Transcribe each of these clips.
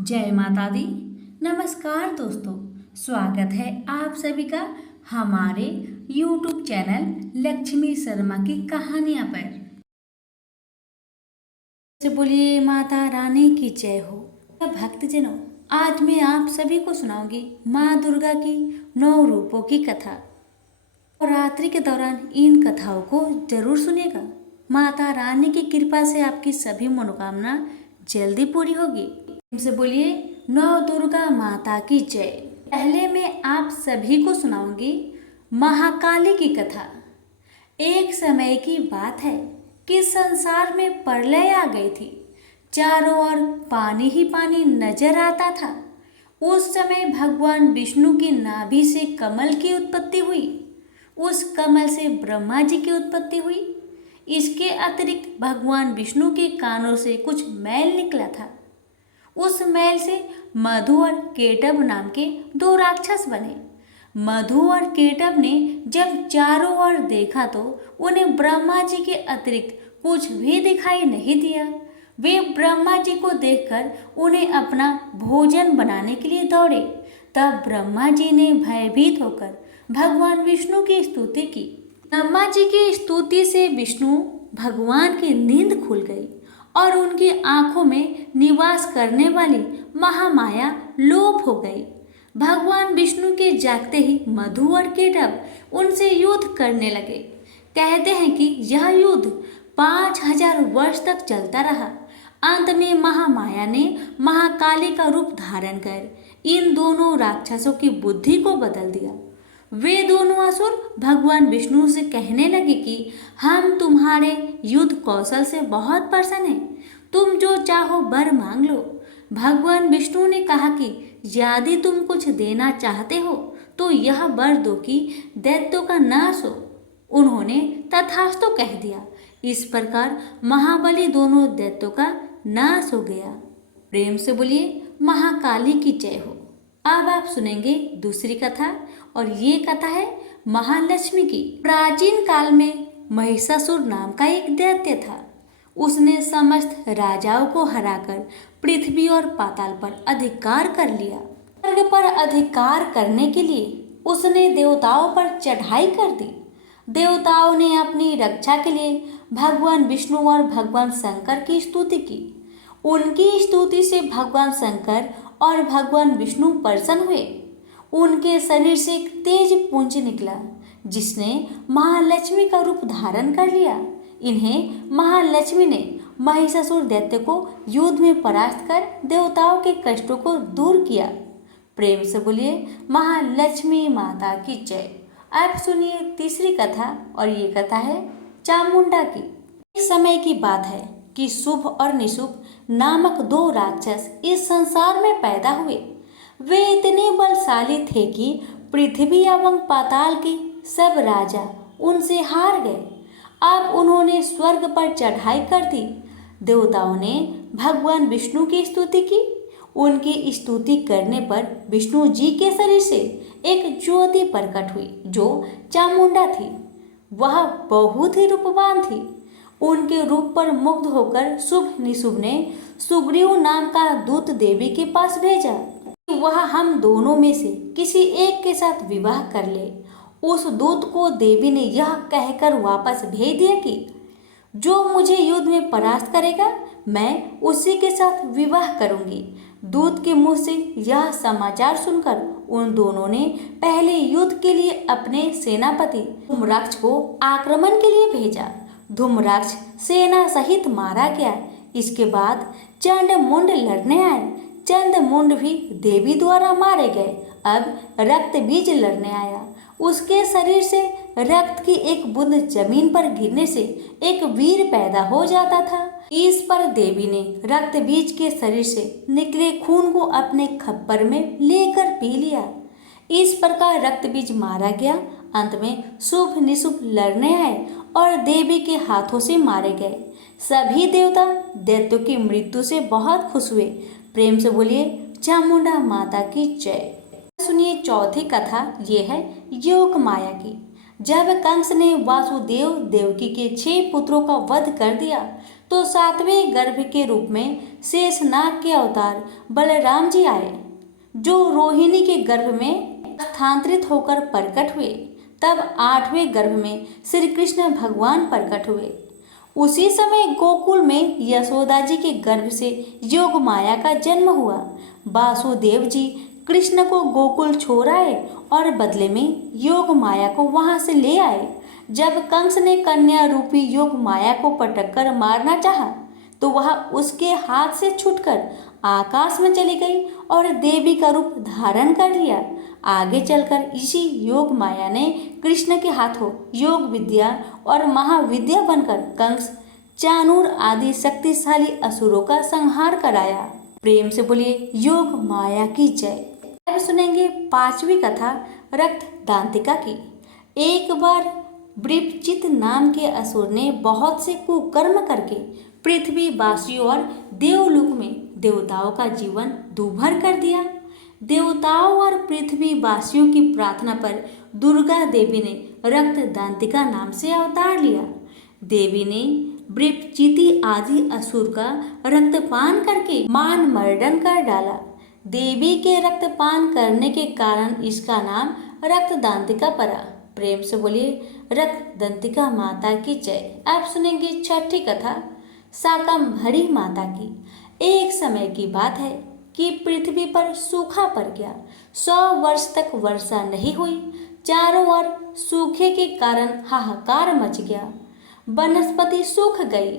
जय माता दी। नमस्कार दोस्तों, स्वागत है आप सभी का हमारे YouTube चैनल लक्ष्मी शर्मा की कहानियाँ पर। से बोलिए माता रानी की जय हो। भक्तजनों, आज मैं आप सभी को सुनाऊंगी माँ दुर्गा की 9 रूपों की कथा। और रात्रि के दौरान इन कथाओं को जरूर सुनेगा। माता रानी की कृपा से आपकी सभी मनोकामना जल्दी पूरी होगी। से बोलिए नौ दुर्गा माता की जय। पहले मैं आप सभी को सुनाऊंगी महाकाली की कथा। एक समय की बात है कि संसार में प्रलय आ गई थी। चारों ओर पानी ही पानी नजर आता था। उस समय भगवान विष्णु की नाभि से कमल की उत्पत्ति हुई। उस कमल से ब्रह्मा जी की उत्पत्ति हुई। इसके अतिरिक्त भगवान विष्णु के कानों से कुछ मैल निकला था। उस मैल से मधु और केटव नाम के 2 राक्षस बने। मधु और केटव ने जब चारों ओर देखा तो उन्हें ब्रह्मा जी के अतिरिक्त कुछ भी दिखाई नहीं दिया। वे ब्रह्मा जी को देखकर उन्हें अपना भोजन बनाने के लिए दौड़े। तब ब्रह्मा जी ने भयभीत होकर भगवान विष्णु की स्तुति की। ब्रह्मा जी की स्तुति से विष्णु भगवान की नींद खुल गई और उनकी आंखों में निवास करने वाली महामाया लोप हो गई। भगवान विष्णु के जागते ही मधु और केटव उनसे युद्ध करने लगे। कहते हैं कि यह युद्ध 5000 वर्ष तक चलता रहा। अंत में महामाया ने महाकाली का रूप धारण कर इन दोनों राक्षसों की बुद्धि को बदल दिया। वे दोनों असुर भगवान विष्णु से कहने लगे कि हम तुम्हारे युद्ध कौशल से बहुत प्रसन्न हैं। तुम जो चाहो वर मांग लो। भगवान विष्णु ने कहा कि यदि तुम कुछ देना चाहते हो तो यह वर दो कि दैत्यों का नाश हो। उन्होंने तथास्तु कह दिया। इस प्रकार महाबली दोनों दैत्यों का नाश हो गया। प्रेम से बोलिए महाकाली की जय हो। अब आप सुनेंगे दूसरी कथा और ये कथा है महालक्ष्मी की। प्राचीन काल में महिषासुर नाम का एक दैत्य था। उसने समस्त राजाओं को हराकर पृथ्वी और पाताल पर अधिकार कर लिया। स्वर्ग पर अधिकार करने के लिए उसने देवताओं पर चढ़ाई कर दी। देवताओं ने अपनी रक्षा के लिए भगवान विष्णु और भगवान शंकर की स्तुति की। उनकी स्तुति से भगवान शंकर और भगवान विष्णु प्रसन्न हुए। उनके शरीर से एक तेज पुंज निकला जिसने महालक्ष्मी का रूप धारण कर लिया। इन्हें महालक्ष्मी ने महिषासुर दैत्य को युद्ध में परास्त कर देवताओं के कष्टों को दूर किया। प्रेम से बोलिए महालक्ष्मी माता की जय। अब सुनिए तीसरी कथा और ये कथा है चामुंडा की। एक समय की बात है कि शुभ और निशुभ नामक 2 राक्षस इस संसार में पैदा हुए। वे इतने बलशाली थे कि पृथ्वी एवं पाताल के सब राजा उनसे हार गए। अब उन्होंने स्वर्ग पर चढ़ाई कर दी। देवताओं ने भगवान विष्णु की स्तुति की। उनकी स्तुति करने पर विष्णु जी के शरीर से एक ज्योति प्रकट हुई जो चामुंडा थी। वह बहुत ही रूपवान थी। उनके रूप पर मुग्ध होकर शुभ निशुभ ने सुग्रीव नाम का दूत देवी के पास भेजा कि वह हम दोनों में से किसी एक के साथ विवाह कर ले। उस दूत को देवी ने यह कहकर वापस भेज दिया कि जो मुझे युद्ध में परास्त करेगा मैं उसी के साथ विवाह करूंगी। दूत के मुंह से यह समाचार सुनकर उन दोनों ने पहले युद्ध के लिए अपने सेनापति धूम्राक्ष को आक्रमण के लिए भेजा। धूम्राक्ष सेना सहित मारा गया। इसके बाद चंडमुंड लड़ने आए। चंडमुंड भी देवी द्वारा मारे गए। अब रक्त बीज लड़ने आया। उसके शरीर से रक्त की एक बूंद जमीन पर गिरने से एक वीर पैदा हो जाता था। इस पर देवी ने रक्त बीज के शरीर से निकले खून को अपने खप्पर में लेकर पी लिया। इस प्रकार रक्त बीज मारा गया। अंत में शुभ निशुभ लड़ने आए और देवी के हाथों से मारे गए। सभी देवता दैत्यों की मृत्यु से बहुत खुश हुए। प्रेम से बोलिए चामुंडा माता की जय। सुनिए चौथी कथा, ये है योग माया की। जब कंस ने वासुदेव देवकी के 6 पुत्रों का वध कर दिया तो सातवें गर्भ के रूप में शेषनाग के अवतार बलराम जी आए, जो रोहिणी के गर्भ में स्थानांतरित होकर प्रकट हुए। तब आठवें गर्भ में श्री कृष्ण भगवान प्रकट हुए। उसी समय गोकुल में यशोदा जी के गर्भ से योग माया का जन्म हुआ। वासुदेव जी कृष्ण को गोकुल छोड़ आए और बदले में योग माया को वहां से ले आए। जब कंस ने कन्या रूपी योग माया को पटक कर मारना चाहा, तो वह उसके हाथ से छूटकर आकाश में चली गई और देवी का रूप धारण कर लिया। आगे चलकर इसी योग माया ने कृष्ण के हाथों योग विद्या और महाविद्या बनकर कंस, चाणूर आदि शक्तिशाली असुरों का संहार कराया। प्रेम से बोलिए योग माया की जय। अब सुनेंगे पांचवी कथा रक्त दांतिका की। एक बार वृपचित नाम के असुर ने बहुत से कुकर्म करके पृथ्वी वासियों और देवलोक में देवताओं का जीवन दूभर कर दिया। देवताओं और पृथ्वी वासियों की प्रार्थना पर दुर्गा देवी ने रक्त दांतिका नाम से अवतार लिया। देवी ने वृपचिति आदि असुर का रक्तपान करके मान मर्दन कर डाला। देवी के रक्तपान करने के कारण इसका नाम रक्त दांतिका पड़ा। प्रेम से बोलिए रक्त दंतिका माता की जय। आप सुनेंगे छठी कथा शाकंभरी माता की। एक समय की बात है कि पृथ्वी पर सूखा पड़ गया। 100 वर्ष तक वर्षा नहीं हुई। चारों ओर सूखे के कारण हाहाकार मच गया। वनस्पति सूख गई।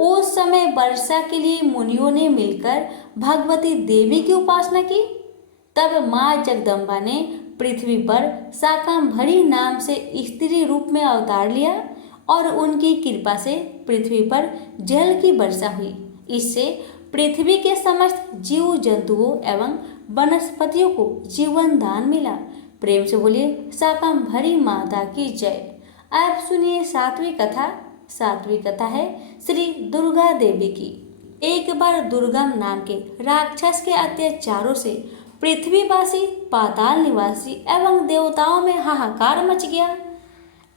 उस समय वर्षा के लिए मुनियों ने मिलकर भगवती देवी की उपासना की। तब माँ जगदम्बा ने पृथ्वी पर शाकंभरी नाम से स्त्री रूप में अवतार लिया और उनकी कृपा से पृथ्वी पर जल की वर्षा हुई। इससे पृथ्वी के समस्त जीव जंतुओं एवं वनस्पतियों को जीवन दान मिला। प्रेम से बोलिए शाकंभरी माता की जय। आप सुनिए सातवीं कथा। सातवीं कथा है श्री दुर्गा देवी की। एक बार दुर्गम नाम के राक्षस के अत्याचारों से पृथ्वीवासी, पाताल निवासी एवं देवताओं में हाहाकार मच गया।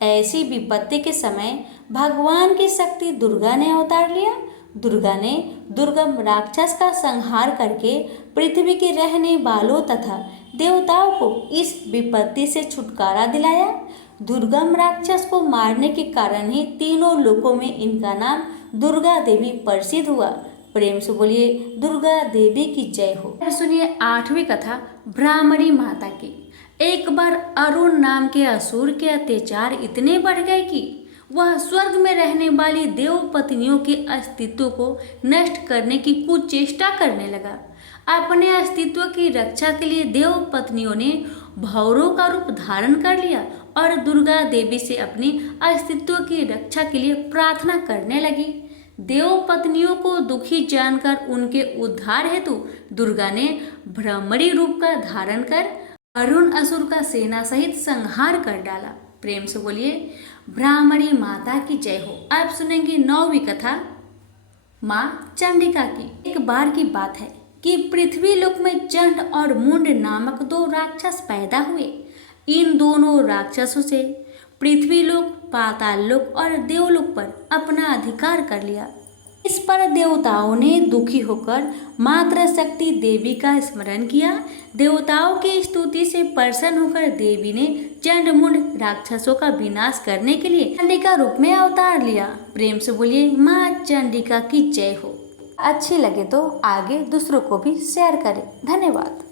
ऐसी विपत्ति के समय भगवान की शक्ति दुर्गा ने अवतार लिया। दुर्गा ने दुर्गम राक्षस का संहार करके पृथ्वी के रहने वालों तथा देवताओं को इस विपत्ति से छुटकारा दिलाया। दुर्गम राक्षस को मारने के कारण ही तीनों लोकों में इनका नाम दुर्गा देवी प्रसिद्ध हुआ। प्रेम से बोलिए दुर्गा देवी की जय हो। अब सुनिए आठवीं कथा ब्राह्मणी माता की। एक बार अरुण नाम के असुर के अत्याचार इतने बढ़ गए कि वह स्वर्ग में रहने वाली देव पत्नियों के अस्तित्व को नष्ट करने की कुचेष्टा करने लगा। अपने अस्तित्व की रक्षा के लिए देव पत्नियों ने भौरों का रूप धारण कर लिया और दुर्गा देवी से अपनी अस्तित्व की रक्षा के लिए प्रार्थना करने लगी। देव पत्नियों को दुखी जानकर उनके उद्धार हेतु दुर्गा ने ब्राह्मणी रूप का धारण कर अरुण असुर का सेना सहित संहार कर डाला। प्रेम से बोलिए ब्राह्मणी माता की जय हो। आप सुनेंगे नौवीं कथा माँ चंडिका की। एक बार की बात है कि पृथ्वी लोक में चंड और मुंड नामक 2 राक्षस पैदा हुए। इन दोनों राक्षसों से पृथ्वी लोक, पाताल लोक और देवलोक पर अपना अधिकार कर लिया। इस पर देवताओं ने दुखी होकर मातृ शक्ति देवी का स्मरण किया। देवताओं की स्तुति से प्रसन्न होकर देवी ने चंड मुंड राक्षसों का विनाश करने के लिए चंडिका रूप में अवतार लिया। प्रेम से बोलिए माँ चंडिका की जय हो। अच्छी लगे तो आगे दूसरों को भी शेयर करें। धन्यवाद।